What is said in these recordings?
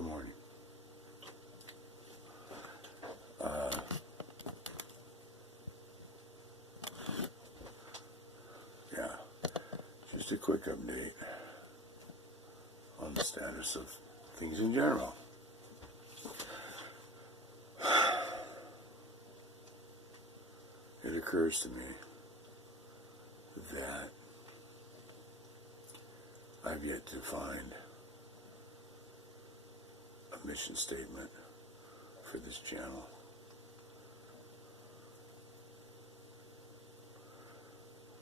Good morning. Yeah, just a quick update on the status of things in general. It occurs to me that I've yet to find a mission statement for this channel.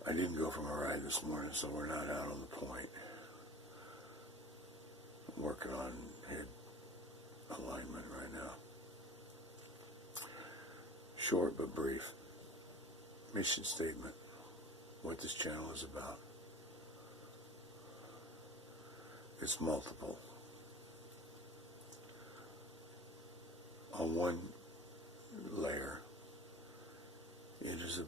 I didn't go for my ride this morning, so we're not out on the point. I'm working on head alignment right now. Short but brief. Mission statement. What this channel is about. It's multiple. On one layer, it is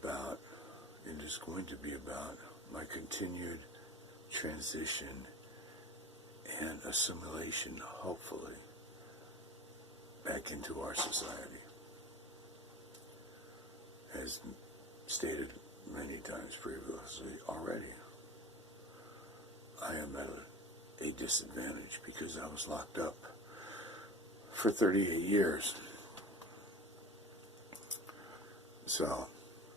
going to be about my continued transition and assimilation, hopefully, back into our society. As stated many times previously already, I am at a disadvantage because I was locked up for 38 years. So,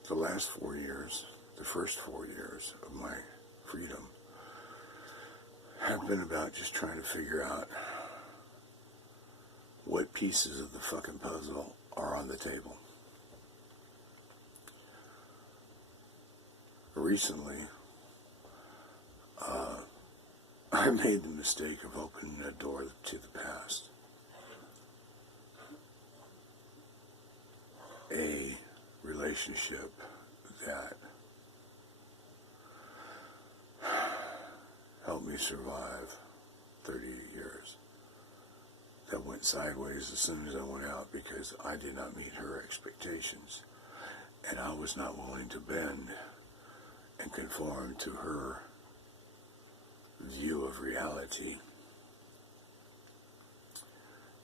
the last 4 years, the first 4 years of my freedom have been about just trying to figure out what pieces of the fucking puzzle are on the table. Recently, I made the mistake of opening a door to the past. A relationship that helped me survive 38 years. That went sideways as soon as I went out because I did not meet her expectations. And I was not willing to bend and conform to her view of reality.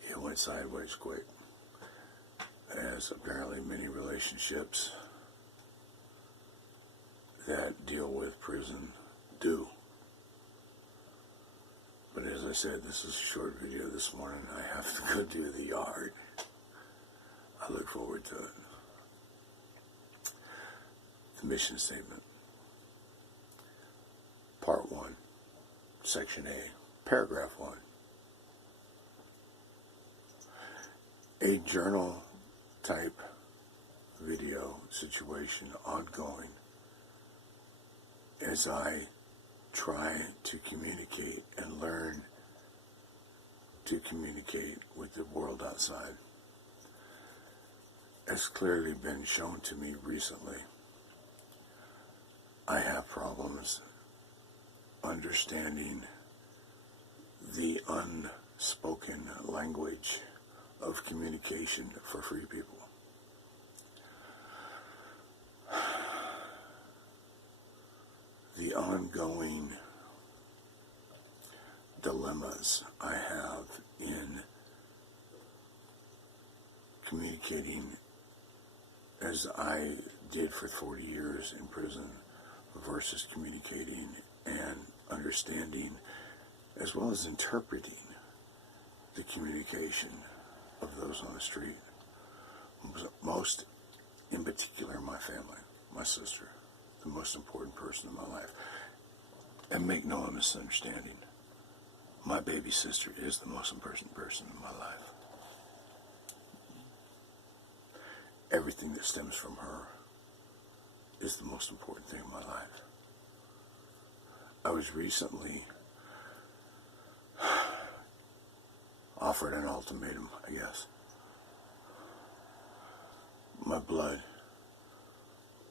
It went sideways quick, as apparently many relationships that deal with prison do. But as I said, this is a short video this morning. I have to go do the yard. I look forward to it. The mission statement. Part 1, Section A, Paragraph 1. A journal type video situation ongoing as I try to communicate and learn to communicate with the world outside. As clearly been shown to me recently, I have problems understanding the unspoken language of communication for free people. The ongoing dilemmas I have in communicating as I did for 40 years in prison versus communicating and understanding as well as interpreting the communication of those on the street. Most in particular my family, my sister, the most important person in my life. And make no misunderstanding, my baby sister is the most important person in my life. Everything that stems from her is the most important thing in my life. I was recently offered an ultimatum, I guess. My blood,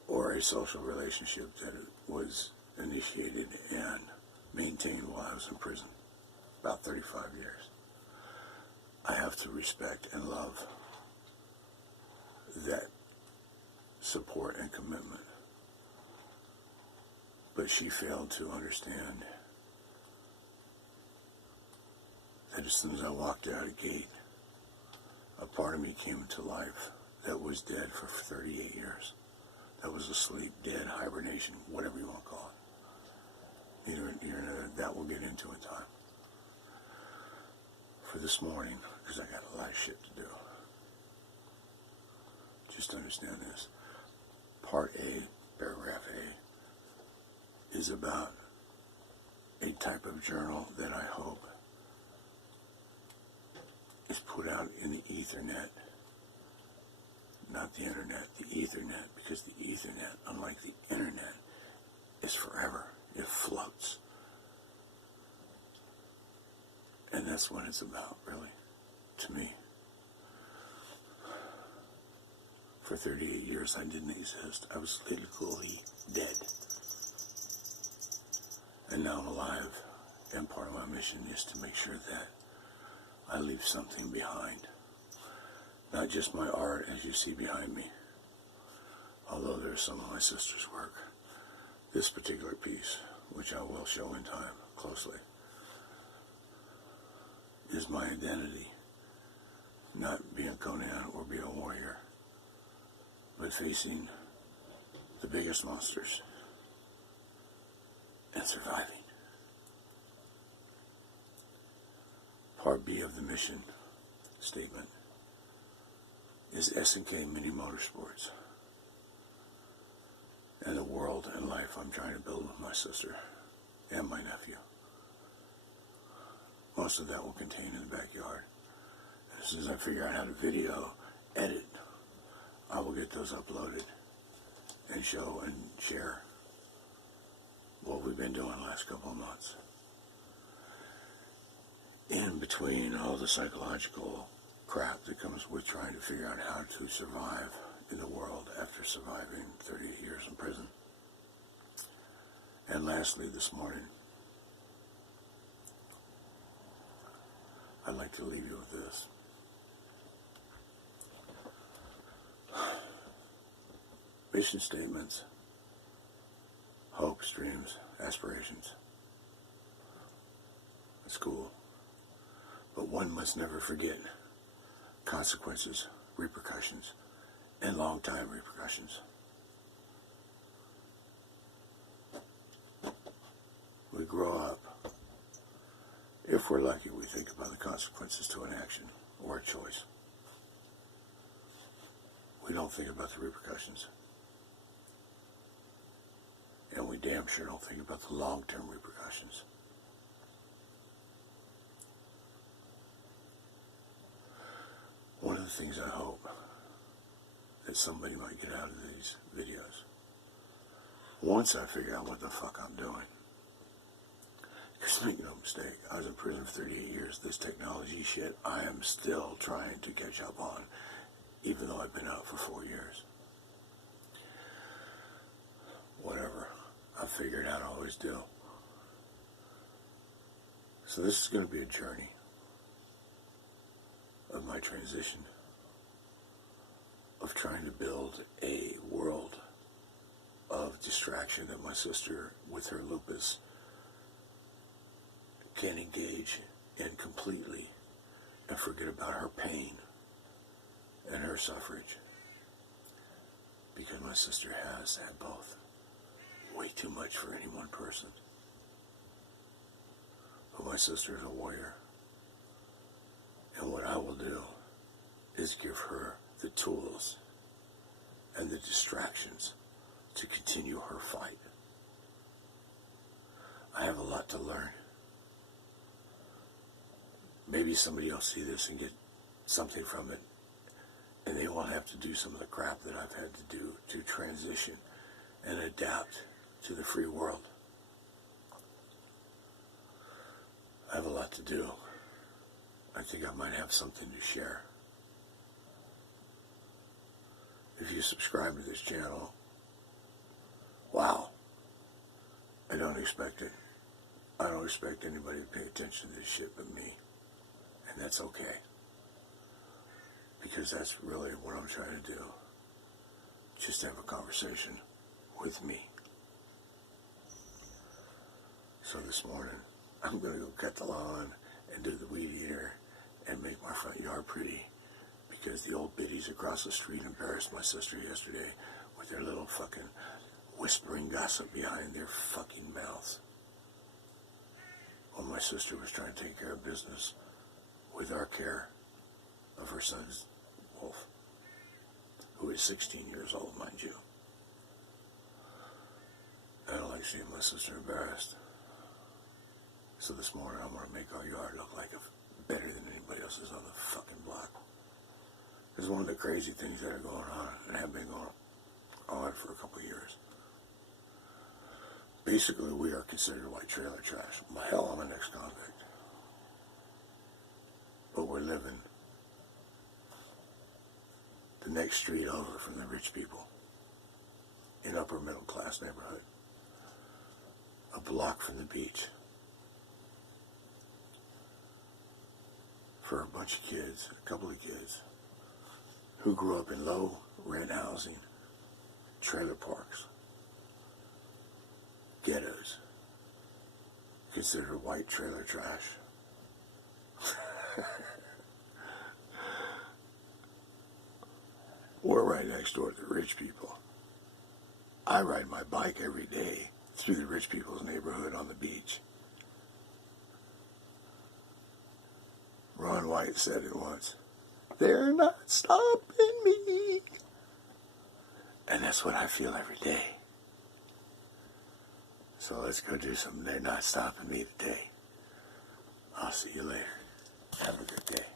or a social relationship that was initiated and maintained while I was in prison, about 35 years. I have to respect and love that support and commitment. But she failed to understand that as soon as I walked out of the gate, a part of me came to life that was dead for 38 years. That was asleep, dead, hibernation, whatever you want to call it. That we'll get into in time. For this morning, because I got a lot of shit to do. Just understand this. Part A, paragraph A, is about a type of journal that I hope is put out in the Ethernet. Not the internet, the Ethernet, because the Ethernet, unlike the internet, is forever. It floats. And that's what it's about, really, to me. For 38 years, I didn't exist. I was literally dead. And now I'm alive. And part of my mission is to make sure that I leave something behind. Not just my art, as you see behind me, although there's some of my sister's work. This particular piece, which I will show in time closely, is my identity. Not being Conan or being a warrior, but facing the biggest monsters and surviving. Part B of the mission statement is S&K Mini Motorsports and the world and life I'm trying to build with my sister and my nephew. Most of that will contain in the backyard. As soon as I figure out how to video, edit, I will get those uploaded and show and share what we've been doing the last couple of months. In between all the psychological crap that comes with trying to figure out how to survive in the world after surviving 38 years in prison. And lastly, this morning, I'd like to leave you with this. Mission statements, hopes, dreams, aspirations. That's cool. But one must never forget consequences, repercussions, and long-time repercussions. We grow up. If we're lucky, we think about the consequences to an action or a choice. We don't think about the repercussions. And we damn sure don't think about the long-term repercussions. One of the things I hope that somebody might get out of these videos, once I figure out what the fuck I'm doing, because make no mistake, I was in prison for 38 years. This technology shit, I am still trying to catch up on, even though I've been out for 4 years. Whatever. I'll figure it out, I always do. So this is going to be a journey of my transition, of trying to build a world of distraction that my sister, with her lupus, can engage in completely and forget about her pain and her suffrage. Because my sister has had both. Way too much for any one person. But my sister is a warrior. And what I will do is give her the tools and the distractions to continue her fight. I have a lot to learn. Maybe somebody else see this and get something from it, and they won't have to do some of the crap that I've had to do to transition and adapt to the free world. I have a lot to do. I think I might have something to share. If you subscribe to this channel, wow, I don't expect it. I don't expect anybody to pay attention to this shit but me. And that's okay. Because that's really what I'm trying to do. Just have a conversation with me. So this morning, I'm going to go cut the lawn and do the weed eater and make my front yard pretty, because the old biddies across the street embarrassed my sister yesterday with their little fucking whispering gossip behind their fucking mouths. While my sister was trying to take care of business with our care of her son's Wolf, who is 16 years old, mind you. I don't like seeing my sister embarrassed. So this morning I'm going to make our yard look like better than anybody else's on the fucking block. It's one of the crazy things that are going on and have been going on for a couple of years. Basically, we are considered white trailer trash. Well, hell, I'm an ex-convict. But we're living the next street over from the rich people in upper middle class neighborhood, a block from the beach, for a bunch of kids, a couple of kids who grew up in low rent housing, trailer parks, ghettos, considered white trailer trash. We're right next door to the rich people. I ride my bike every day through the rich people's neighborhood on the beach. Ron White said it once, "They're not stopping me." And that's what I feel every day. So let's go do something. They're not stopping me today. I'll see you later. Have a good day.